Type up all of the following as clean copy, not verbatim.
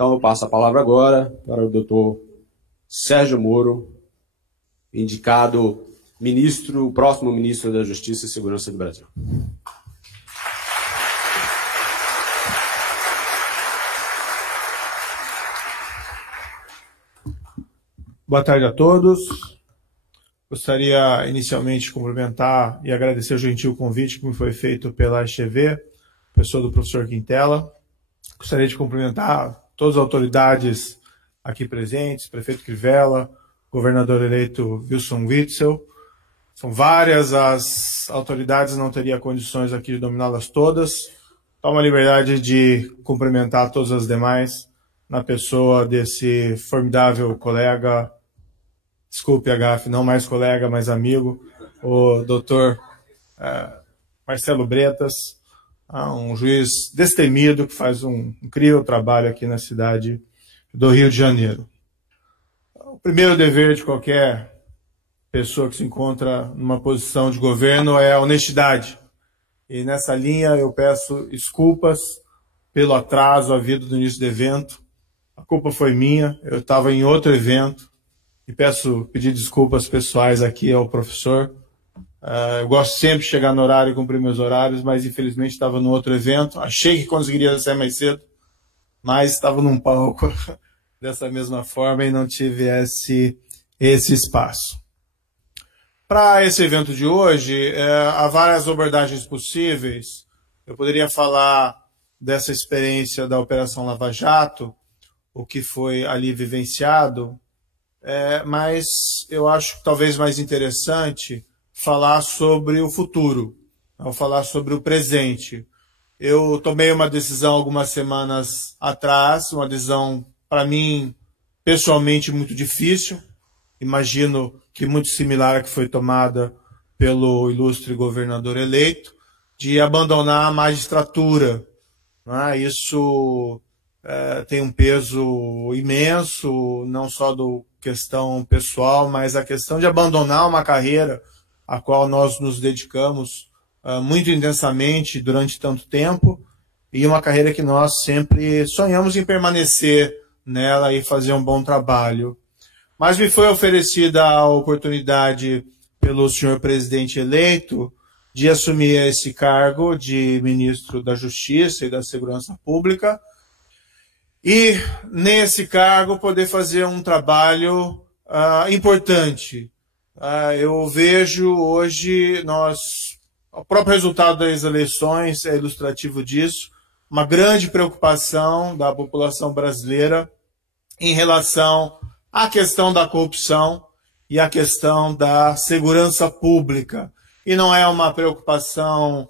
Então, eu passo a palavra agora para o doutor Sérgio Moro, indicado o próximo ministro da Justiça e Segurança do Brasil. Boa tarde a todos. Gostaria inicialmente de cumprimentar e agradecer o gentil convite que me foi feito pela HTV, pessoa do professor Quintela. Gostaria de cumprimentar todas as autoridades aqui presentes, prefeito Crivella, governador eleito Wilson Witzel. São várias as autoridades, não teria condições aqui de dominá-las todas. Tomo a liberdade de cumprimentar todas as demais na pessoa desse formidável colega, desculpe a gafe, não mais colega, mas amigo, o doutor Marcelo Bretas, um juiz destemido que faz um incrível trabalho aqui na cidade do Rio de Janeiro. O primeiro dever de qualquer pessoa que se encontra numa posição de governo é a honestidade. E nessa linha eu peço desculpas pelo atraso havido no início do evento. A culpa foi minha, eu estava em outro evento e pedir desculpas pessoais aqui ao professor. Eu gosto sempre de chegar no horário e cumprir meus horários, mas infelizmente estava no outro evento. Achei que conseguiria sair mais cedo, mas estava num palco dessa mesma forma e não tive esse espaço. Para esse evento de hoje, há várias abordagens possíveis. Eu poderia falar dessa experiência da Operação Lava Jato, o que foi ali vivenciado, mas eu acho talvez mais interessante falar sobre o futuro, ou falar sobre o presente. Eu tomei uma decisão algumas semanas atrás, uma decisão, para mim, pessoalmente muito difícil, imagino que muito similar à que foi tomada pelo ilustre governador eleito, de abandonar a magistratura. Isso tem um peso imenso, não só do questão pessoal, mas a questão de abandonar uma carreira a qual nós nos dedicamos muito intensamente durante tanto tempo, e uma carreira que nós sempre sonhamos em permanecer nela e fazer um bom trabalho. Mas me foi oferecida a oportunidade pelo senhor presidente eleito de assumir esse cargo de ministro da Justiça e da Segurança Pública e, nesse cargo, poder fazer um trabalho importante. Eu vejo hoje, o próprio resultado das eleições é ilustrativo disso, uma grande preocupação da população brasileira em relação à questão da corrupção e à questão da segurança pública. E não é uma preocupação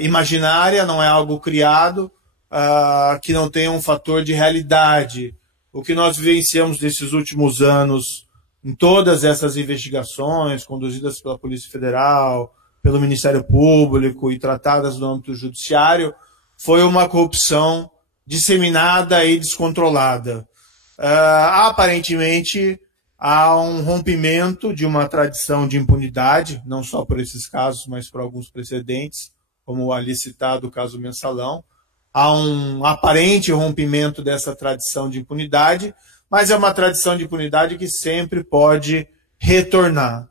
imaginária, não é algo criado, que não tem um fator de realidade. O que nós vivenciamos nesses últimos anos, em todas essas investigações conduzidas pela Polícia Federal, pelo Ministério Público e tratadas no âmbito judiciário, foi uma corrupção disseminada e descontrolada. Aparentemente, há um rompimento de uma tradição de impunidade, não só por esses casos, mas por alguns precedentes, como o ali citado o caso Mensalão. Há um aparente rompimento dessa tradição de impunidade, mas é uma tradição de impunidade que sempre pode retornar.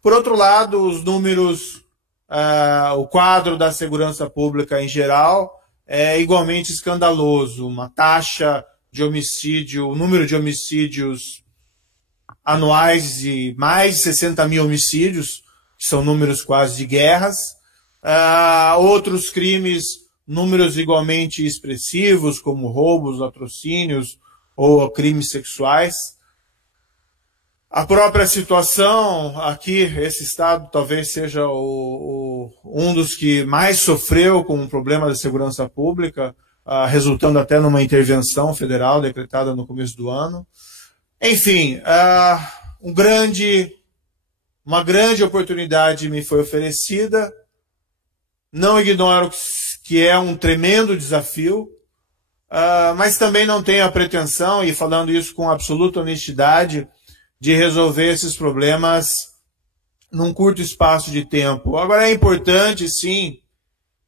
Por outro lado, os números, o quadro da segurança pública em geral é igualmente escandaloso. Uma taxa de homicídio, o número de homicídios anuais de mais de 60 mil homicídios, que são números quase de guerras. Outros crimes, números igualmente expressivos, como roubos, latrocínios ou crimes sexuais. A própria situação aqui, esse estado talvez seja um dos que mais sofreu com o problema da segurança pública, resultando até numa intervenção federal decretada no começo do ano. Enfim, uma grande oportunidade me foi oferecida. Não ignoro que é um tremendo desafio, mas também não tenho a pretensão, e falando isso com absoluta honestidade, de resolver esses problemas num curto espaço de tempo. Agora é importante, sim,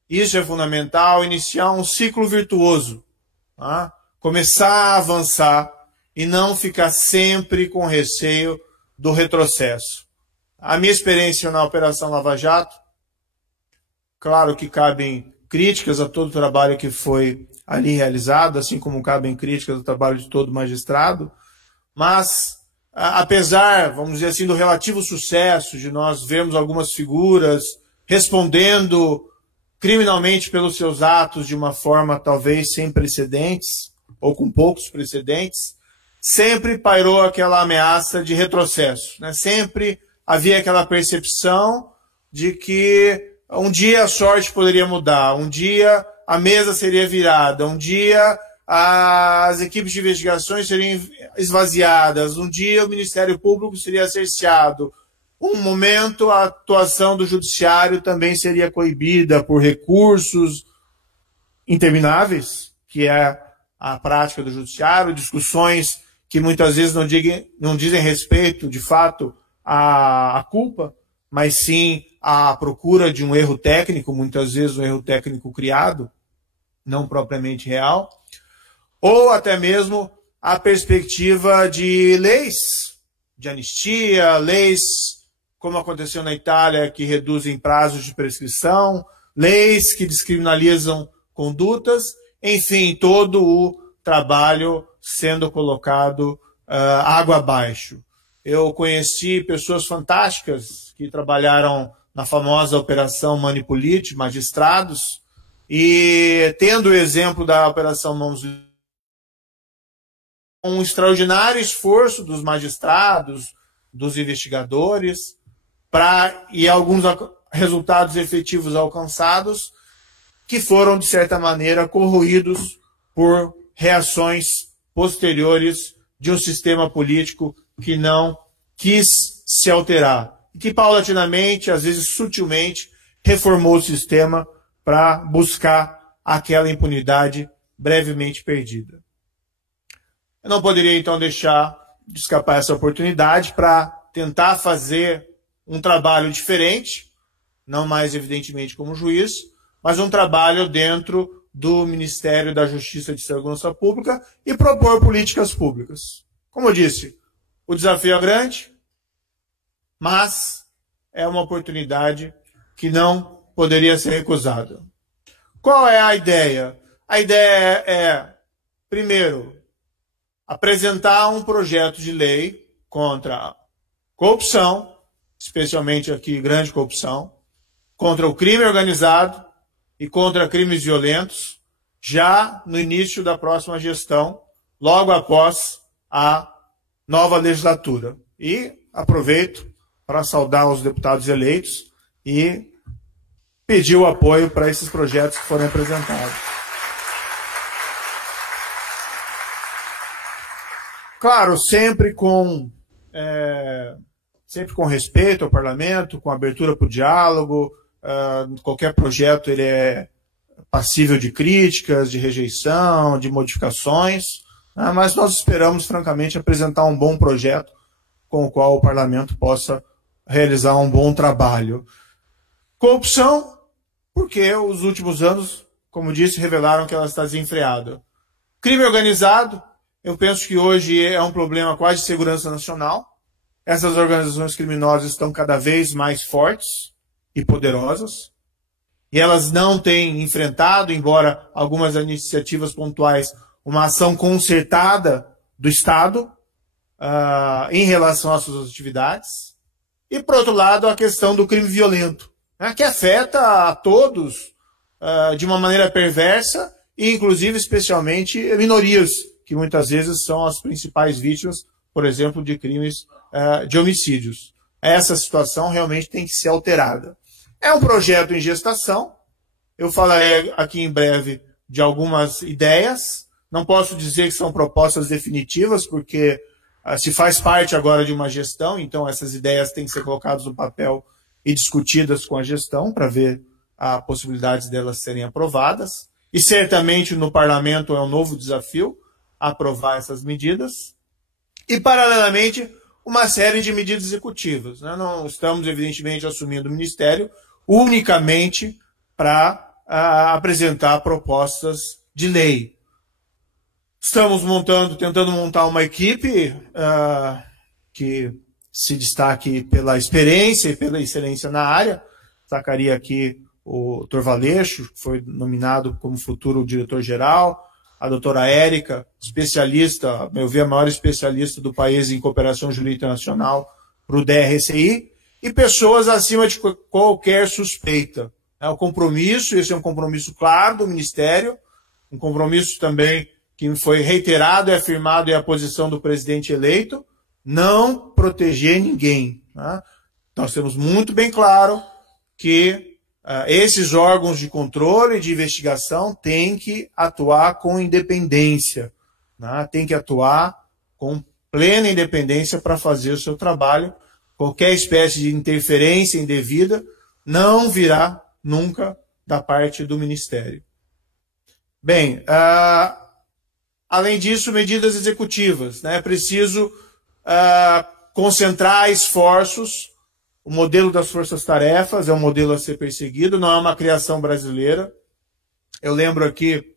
isso é fundamental, iniciar um ciclo virtuoso, começar a avançar e não ficar sempre com receio do retrocesso. A minha experiência na Operação Lava Jato, claro que cabem críticas a todo o trabalho que foi ali realizado, assim como cabem críticas ao trabalho de todo magistrado, mas apesar, vamos dizer assim, do relativo sucesso de nós vermos algumas figuras respondendo criminalmente pelos seus atos de uma forma talvez sem precedentes, ou com poucos precedentes, sempre pairou aquela ameaça de retrocesso, né? Sempre havia aquela percepção de que um dia a sorte poderia mudar, um dia a mesa seria virada, um dia as equipes de investigações seriam esvaziadas, um dia o Ministério Público seria cerceado, um momento a atuação do Judiciário também seria coibida por recursos intermináveis, que é a prática do Judiciário, discussões que muitas vezes não dizem respeito, de fato, à culpa, mas sim à procura de um erro técnico, muitas vezes um erro técnico criado, não propriamente real, ou até mesmo a perspectiva de leis de anistia, leis, como aconteceu na Itália, que reduzem prazos de prescrição, leis que descriminalizam condutas, enfim, todo o trabalho sendo colocado água abaixo. Eu conheci pessoas fantásticas que trabalharam na famosa Operação Manipulite, magistrados, e tendo o exemplo da Operação Mãos Livres, um extraordinário esforço dos magistrados, dos investigadores, e alguns resultados efetivos alcançados, que foram, de certa maneira, corroídos por reações posteriores de um sistema político que não quis se alterar, e que paulatinamente, às vezes sutilmente, reformou o sistema para buscar aquela impunidade brevemente perdida. Eu não poderia, então, deixar de escapar essa oportunidade para tentar fazer um trabalho diferente, não mais evidentemente como juiz, mas um trabalho dentro do Ministério da Justiça e de Segurança Pública e propor políticas públicas. Como eu disse, o desafio é grande, mas é uma oportunidade que não poderia ser recusada. Qual é a ideia? A ideia é, primeiro, apresentar um projeto de lei contra a corrupção, especialmente aqui grande corrupção, contra o crime organizado e contra crimes violentos, já no início da próxima gestão, logo após a nova legislatura. E aproveito para saudar os deputados eleitos e pedir o apoio para esses projetos que foram apresentados. Claro, sempre com respeito ao parlamento, com abertura para o diálogo. Qualquer projeto ele é passível de críticas, de rejeição, de modificações, mas nós esperamos, francamente, apresentar um bom projeto com o qual o parlamento possa realizar um bom trabalho. Corrupção, porque os últimos anos, como disse, revelaram que ela está desenfreada. Crime organizado, eu penso que hoje é um problema quase de segurança nacional. Essas organizações criminosas estão cada vez mais fortes e poderosas, e elas não têm enfrentado, embora algumas iniciativas pontuais, uma ação concertada do Estado em relação às suas atividades. E, por outro lado, a questão do crime violento, que afeta a todos de uma maneira perversa e, inclusive, especialmente, minorias, que muitas vezes são as principais vítimas, por exemplo, de crimes de homicídios. Essa situação realmente tem que ser alterada. É um projeto em gestação. Eu falarei aqui em breve de algumas ideias. Não posso dizer que são propostas definitivas, porque se faz parte agora de uma gestão, então essas ideias têm que ser colocadas no papel e discutidas com a gestão para ver a possibilidade delas serem aprovadas. E certamente no parlamento é um novo desafio aprovar essas medidas. E, paralelamente, uma série de medidas executivas. Não estamos, evidentemente, assumindo o Ministério unicamente para apresentar propostas de lei. Estamos tentando montar uma equipe que se destaque pela experiência e pela excelência na área. Destacaria aqui o Dr. Valeixo, que foi nominado como futuro diretor-geral, a doutora Érica, especialista, a meu ver, a maior especialista do país em cooperação jurídica internacional para o DRCI, e pessoas acima de qualquer suspeita. O compromisso, esse é um compromisso claro do Ministério, um compromisso também que foi reiterado e afirmado é a posição do presidente eleito, não proteger ninguém. Tá? Nós temos muito bem claro que esses órgãos de controle e de investigação têm que atuar com independência, né? Têm que atuar com plena independência para fazer o seu trabalho. Qualquer espécie de interferência indevida não virá nunca da parte do Ministério. Bem, além disso, medidas executivas. Né? É preciso concentrar esforços. O modelo das forças-tarefas é um modelo a ser perseguido, não é uma criação brasileira. Eu lembro aqui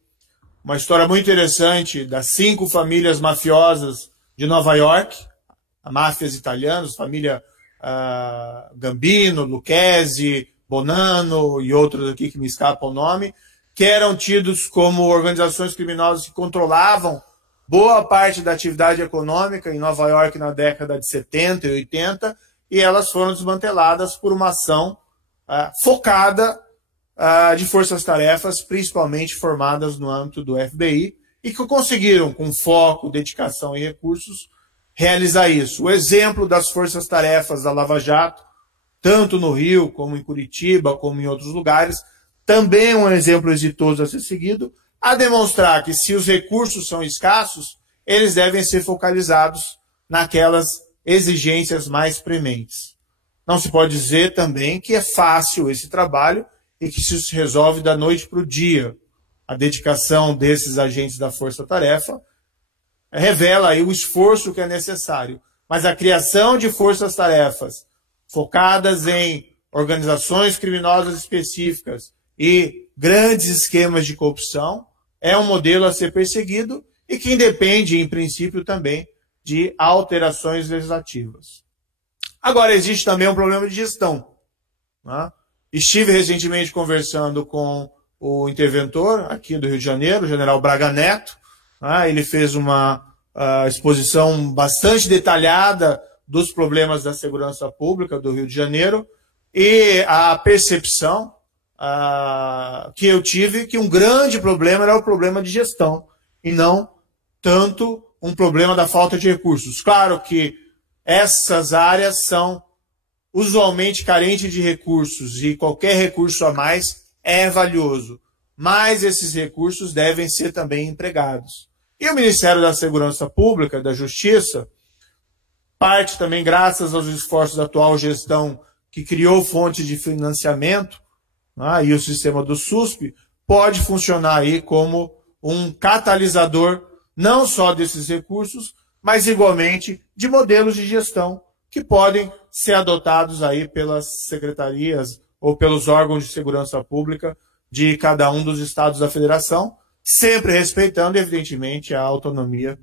uma história muito interessante das 5 famílias mafiosas de Nova York, máfias italianas, família Gambino, Lucchesi, Bonanno e outros aqui que me escapa o nome, que eram tidos como organizações criminosas que controlavam boa parte da atividade econômica em Nova York na década de 70 e 80, e elas foram desmanteladas por uma ação focada de forças-tarefas, principalmente formadas no âmbito do FBI, e que conseguiram, com foco, dedicação e recursos, realizar isso. O exemplo das forças-tarefas da Lava Jato, tanto no Rio, como em Curitiba, como em outros lugares, também é um exemplo exitoso a ser seguido, a demonstrar que se os recursos são escassos, eles devem ser focalizados naquelas exigências mais prementes. Não se pode dizer também que é fácil esse trabalho e que isso se resolve da noite para o dia. A dedicação desses agentes da força-tarefa revela aí o esforço que é necessário. Mas a criação de forças-tarefas focadas em organizações criminosas específicas e grandes esquemas de corrupção é um modelo a ser perseguido e que independe, em princípio, também de alterações legislativas. Agora, existe também um problema de gestão. Né? Estive recentemente conversando com o interventor aqui do Rio de Janeiro, o general Braga Neto. Né? Ele fez uma exposição bastante detalhada dos problemas da segurança pública do Rio de Janeiro e a percepção que eu tive que um grande problema era o problema de gestão e não tanto um problema da falta de recursos. Claro que essas áreas são usualmente carentes de recursos e qualquer recurso a mais é valioso, mas esses recursos devem ser também empregados. E o Ministério da Segurança Pública, da Justiça, parte também graças aos esforços da atual gestão que criou fontes de financiamento, e o sistema do SUSP, pode funcionar aí como um catalisador não só desses recursos, mas igualmente de modelos de gestão que podem ser adotados aí pelas secretarias ou pelos órgãos de segurança pública de cada um dos estados da federação, sempre respeitando, evidentemente, a autonomia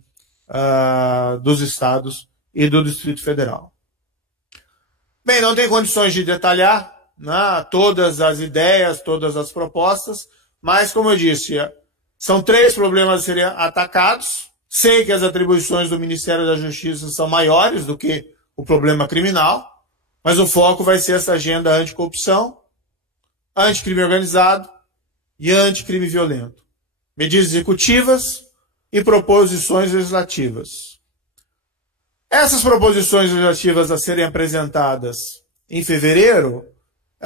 dos estados e do Distrito Federal. Bem, não tem condições de detalhar todas as ideias, todas as propostas, mas, como eu disse, são 3 problemas a serem atacados. Sei que as atribuições do Ministério da Justiça são maiores do que o problema criminal, mas o foco vai ser essa agenda anticorrupção, anticrime organizado e anticrime violento. Medidas executivas e proposições legislativas. Essas proposições legislativas a serem apresentadas em fevereiro,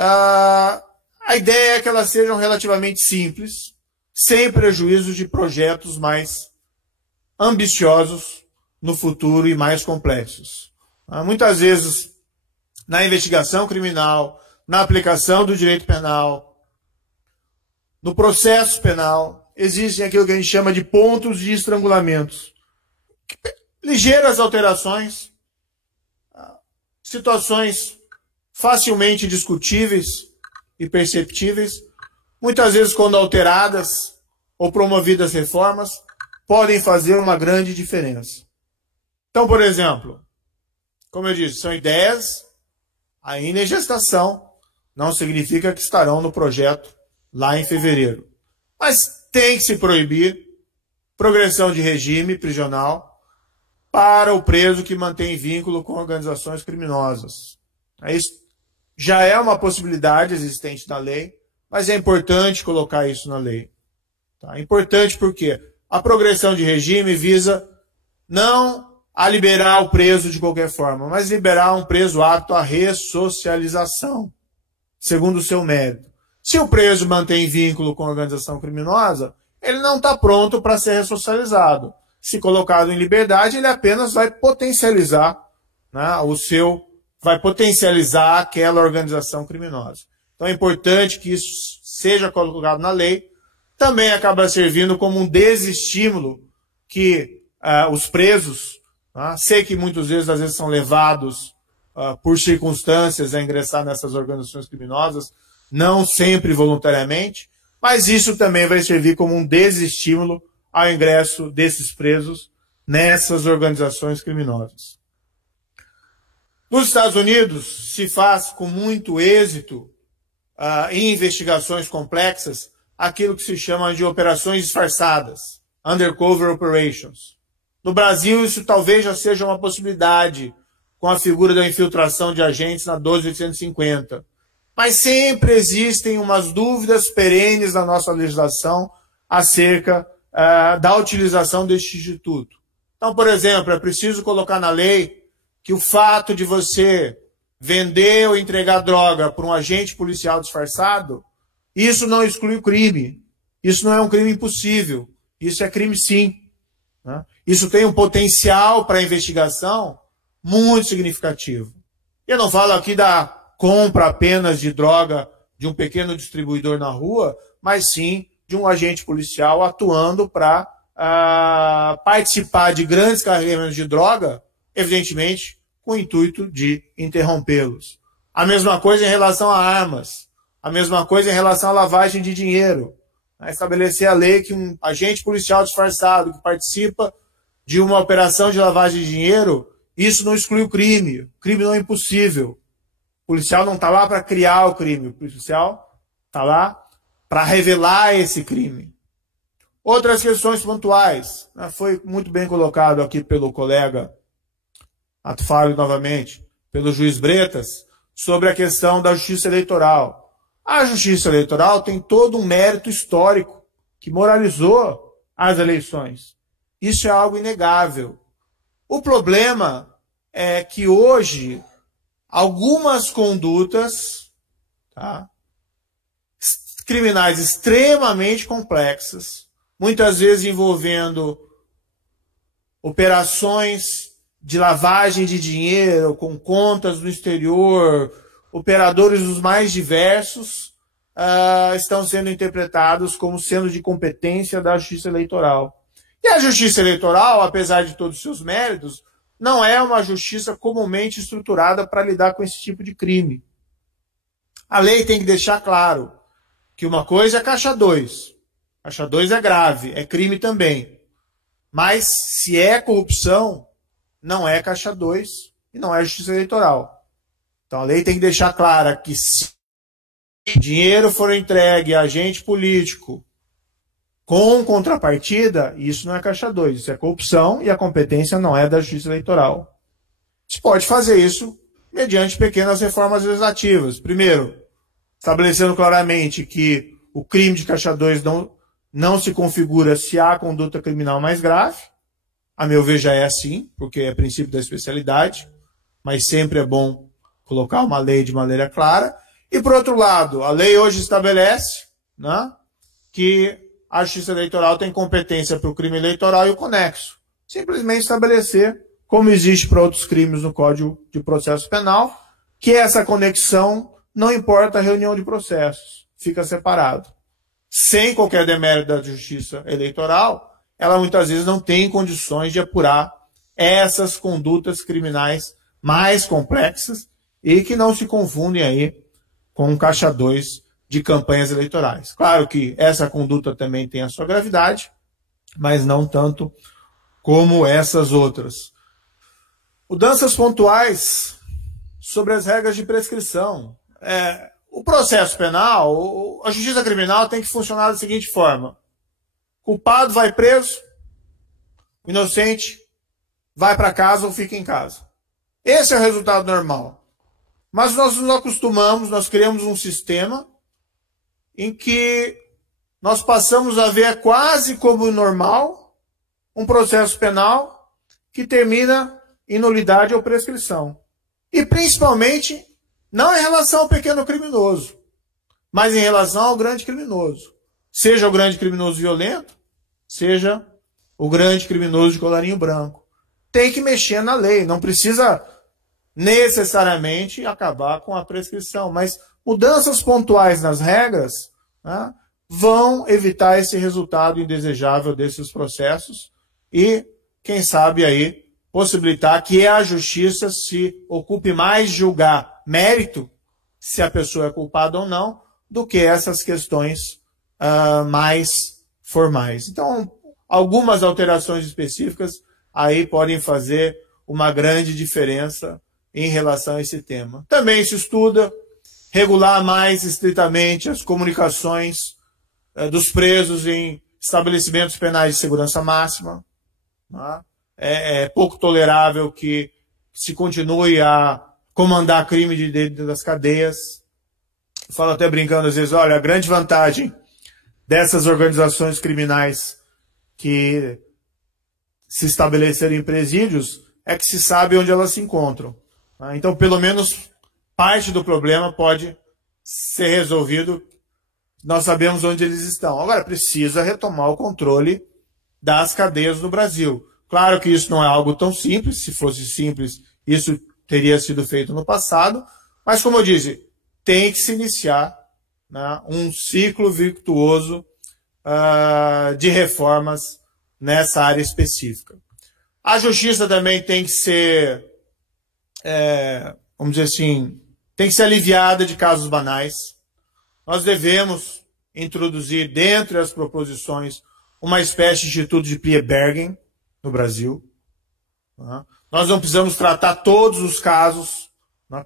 a ideia é que elas sejam relativamente simples, sem prejuízo de projetos mais ambiciosos no futuro e mais complexos. Muitas vezes, na investigação criminal, na aplicação do direito penal, no processo penal, existem aquilo que a gente chama de pontos de estrangulamentos. Ligeiras alterações, situações facilmente discutíveis e perceptíveis, muitas vezes quando alteradas ou promovidas reformas, podem fazer uma grande diferença. Então, por exemplo, como eu disse, são ideias ainda em gestação, não significa que estarão no projeto lá em fevereiro. Mas tem que se proibir progressão de regime prisional para o preso que mantém vínculo com organizações criminosas. Isso já é uma possibilidade existente na lei, mas é importante colocar isso na lei. Tá? É importante porque a progressão de regime visa não a liberar o preso de qualquer forma, mas liberar um preso apto à ressocialização, segundo o seu mérito. Se o preso mantém vínculo com a organização criminosa, ele não está pronto para ser ressocializado. Se colocado em liberdade, ele apenas vai potencializar, né, vai potencializar aquela organização criminosa. Então é importante que isso seja colocado na lei. Também acaba servindo como um desestímulo que os presos, sei que muitas vezes, às vezes são levados por circunstâncias a ingressar nessas organizações criminosas, não sempre voluntariamente, mas isso também vai servir como um desestímulo ao ingresso desses presos nessas organizações criminosas. Nos Estados Unidos, se faz com muito êxito em investigações complexas aquilo que se chama de operações disfarçadas, undercover operations. No Brasil, isso talvez já seja uma possibilidade com a figura da infiltração de agentes na 12.850. Mas sempre existem umas dúvidas perenes na nossa legislação acerca da utilização deste instituto. Então, por exemplo, é preciso colocar na lei que o fato de você vender ou entregar droga para um agente policial disfarçado, isso não exclui o crime. Isso não é um crime impossível. Isso é crime sim. Né? Isso tem um potencial para investigação muito significativo. Eu não falo aqui da compra apenas de droga de um pequeno distribuidor na rua, mas sim de um agente policial atuando para participar de grandes carregamentos de droga, evidentemente com o intuito de interrompê-los. A mesma coisa em relação a armas, a mesma coisa em relação à lavagem de dinheiro. Estabelecer a lei que um agente policial disfarçado que participa de uma operação de lavagem de dinheiro, isso não exclui o crime. O crime não é impossível. O policial não está lá para criar o crime. O policial está lá para revelar esse crime. Outras questões pontuais. Foi muito bem colocado aqui pelo colega, falo novamente, pelo juiz Bretas, sobre a questão da justiça eleitoral. A justiça eleitoral tem todo um mérito histórico que moralizou as eleições. Isso é algo inegável. O problema é que hoje algumas condutas criminais extremamente complexas, muitas vezes envolvendo operações de lavagem de dinheiro com contas no exterior, operadores dos mais diversos, estão sendo interpretados como sendo de competência da Justiça Eleitoral. E a Justiça Eleitoral, apesar de todos os seus méritos, não é uma justiça comumente estruturada para lidar com esse tipo de crime. A lei tem que deixar claro que uma coisa é caixa 2. Caixa 2 é grave, é crime também. Mas se é corrupção, não é caixa 2 e não é justiça eleitoral. Então a lei tem que deixar clara que se dinheiro for entregue a agente político com contrapartida, isso não é caixa 2, isso é corrupção e a competência não é da justiça eleitoral. Se pode fazer isso mediante pequenas reformas legislativas. Primeiro, estabelecendo claramente que o crime de caixa 2 não se configura se há conduta criminal mais grave. A meu ver já é assim, porque é princípio da especialidade, mas sempre é bom colocar uma lei de maneira clara. E, por outro lado, a lei hoje estabelece, né, que a Justiça Eleitoral tem competência para o crime eleitoral e o conexo. Simplesmente estabelecer, como existe para outros crimes no Código de Processo Penal, que essa conexão não importa a reunião de processos, fica separado. Sem qualquer demérito da Justiça Eleitoral, ela muitas vezes não tem condições de apurar essas condutas criminais mais complexas e que não se confundem aí com um caixa 2 de campanhas eleitorais. Claro que essa conduta também tem a sua gravidade, mas não tanto como essas outras. Mudanças pontuais sobre as regras de prescrição. O processo penal, a justiça criminal tem que funcionar da seguinte forma: culpado vai preso, inocente vai para casa ou fica em casa. Esse é o resultado normal. Mas nós nos acostumamos, nós criamos um sistema em que nós passamos a ver quase como normal um processo penal que termina em nulidade ou prescrição. E principalmente, não em relação ao pequeno criminoso, mas em relação ao grande criminoso. Seja o grande criminoso violento, seja o grande criminoso de colarinho branco. Tem que mexer na lei, não precisa necessariamente acabar com a prescrição, mas mudanças pontuais nas regras, né, vão evitar esse resultado indesejável desses processos e, quem sabe aí, possibilitar que a justiça se ocupe mais de julgar mérito, se a pessoa é culpada ou não, do que essas questões mais formais. Então, algumas alterações específicas aí podem fazer uma grande diferença em relação a esse tema. Também se estuda regular mais estritamente as comunicações dos presos em estabelecimentos penais de segurança máxima. Tá? É pouco tolerável que se continue a comandar crime de dentro das cadeias. Eu falo até brincando às vezes, olha, a grande vantagem dessas organizações criminais que se estabelecerem em presídios é que se sabe onde elas se encontram. Então, pelo menos, parte do problema pode ser resolvido. Nós sabemos onde eles estão. Agora, precisa retomar o controle das cadeias no Brasil. Claro que isso não é algo tão simples. Se fosse simples, isso teria sido feito no passado. Mas, como eu disse, tem que se iniciar, né, um ciclo virtuoso de reformas nessa área específica. A justiça também tem que ser, vamos dizer assim, tem que ser aliviada de casos banais. Nós devemos introduzir, dentre as proposições, uma espécie de instituto de plea bargain no Brasil. Nós não precisamos tratar todos os casos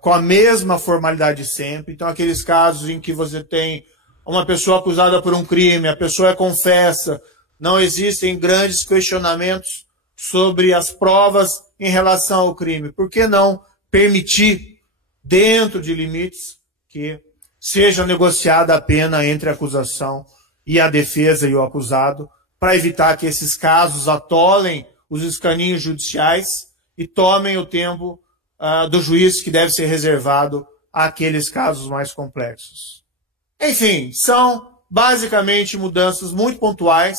com a mesma formalidade sempre. Então, aqueles casos em que você tem uma pessoa acusada por um crime, a pessoa confessa, não existem grandes questionamentos sobre as provas em relação ao crime. Por que não permitir, dentro de limites, que seja negociada a pena entre a acusação e a defesa e o acusado, para evitar que esses casos atolem os escaninhos judiciais e tomem o tempo do juiz que deve ser reservado àqueles casos mais complexos. Enfim, são basicamente mudanças muito pontuais.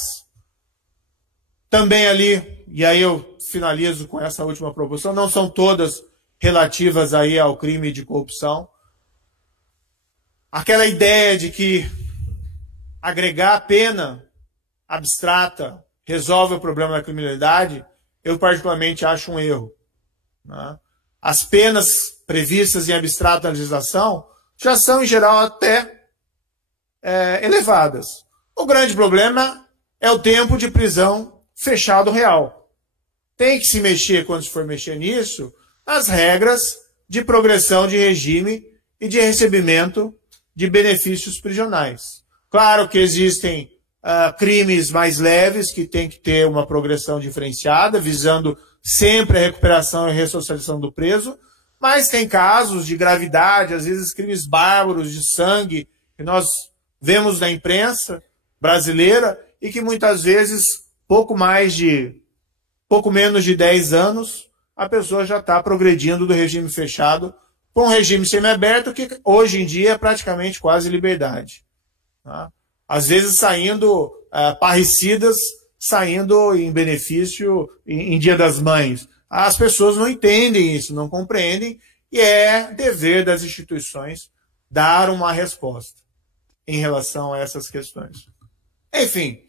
Também ali, e aí eu finalizo com essa última proposição, não são todas relativas aí ao crime de corrupção. Aquela ideia de que agregar pena abstrata resolve o problema da criminalidade, eu particularmente acho um erro. Né? As penas previstas em abstrata legislação já são, em geral, até elevadas. O grande problema é o tempo de prisão fechado real. Tem que se mexer, quando se for mexer nisso, nas regras de progressão de regime e de recebimento de benefícios prisionais. Claro que existem crimes mais leves que tem que ter uma progressão diferenciada, visando sempre a recuperação e ressocialização do preso, mas tem casos de gravidade, às vezes crimes bárbaros de sangue, que nós vemos na imprensa brasileira e que muitas vezes, pouco menos de 10 anos, a pessoa já está progredindo do regime fechado para um regime semiaberto que hoje em dia é praticamente quase liberdade. Tá? Às vezes saindo parricidas, saindo em benefício em Dia das Mães. As pessoas não entendem isso, não compreendem, e é dever das instituições dar uma resposta em relação a essas questões. Enfim,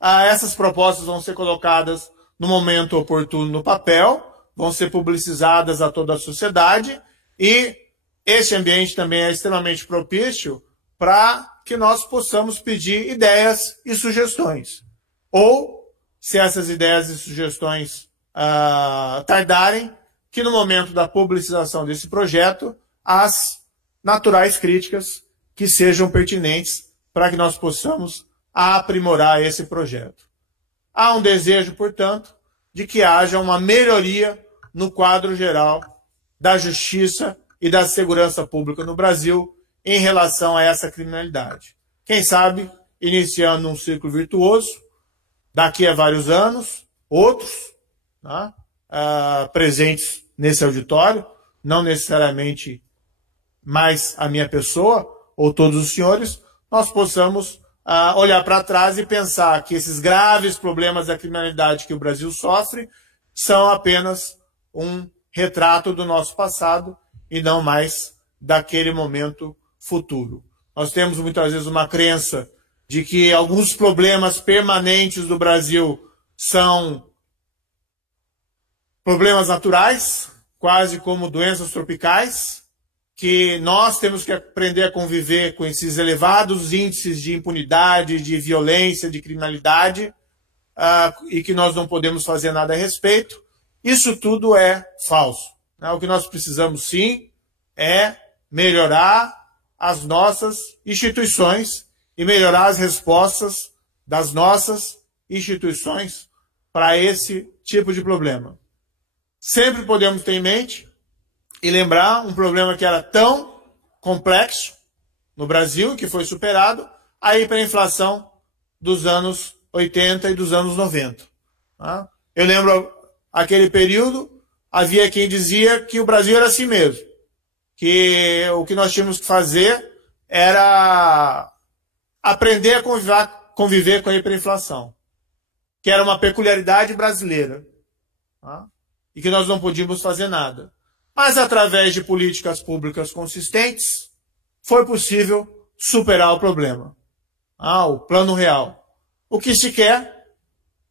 essas propostas vão ser colocadas no momento oportuno no papel, vão ser publicizadas a toda a sociedade, e esse ambiente também é extremamente propício para que nós possamos pedir ideias e sugestões. Ou, se essas ideias e sugestões tardarem, que no momento da publicização desse projeto, as naturais críticas que sejam pertinentes para que nós possamos aprimorar esse projeto. Há um desejo, portanto, de que haja uma melhoria no quadro geral da justiça e da segurança pública no Brasil em relação a essa criminalidade. Quem sabe, iniciando um ciclo virtuoso, daqui a vários anos, outros, né, presentes nesse auditório, não necessariamente mais a minha pessoa ou todos os senhores, nós possamos olhar para trás e pensar que esses graves problemas da criminalidade que o Brasil sofre são apenas um retrato do nosso passado e não mais daquele momento futuro. Nós temos muitas vezes uma crença de que alguns problemas permanentes do Brasil são problemas naturais, quase como doenças tropicais, que nós temos que aprender a conviver com esses elevados índices de impunidade, de violência, de criminalidade, e que nós não podemos fazer nada a respeito. Isso tudo é falso. O que nós precisamos, sim, é melhorar as nossas instituições e melhorar as respostas das nossas instituições para esse tipo de problema. Sempre podemos ter em mente e lembrar um problema que era tão complexo no Brasil, que foi superado, a hiperinflação dos anos 80 e dos anos 90. Eu lembro aquele período, havia quem dizia que o Brasil era assim mesmo, que o que nós tínhamos que fazer era aprender a conviver com a hiperinflação, que era uma peculiaridade brasileira, e que nós não podíamos fazer nada. Mas, através de políticas públicas consistentes, foi possível superar o problema. O Plano Real. O que se quer,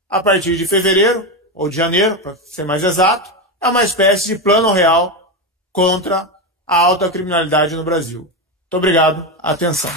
a partir de fevereiro, ou de janeiro, para ser mais exato, é uma espécie de Plano Real contra a alta criminalidade no Brasil. Muito obrigado. Atenção.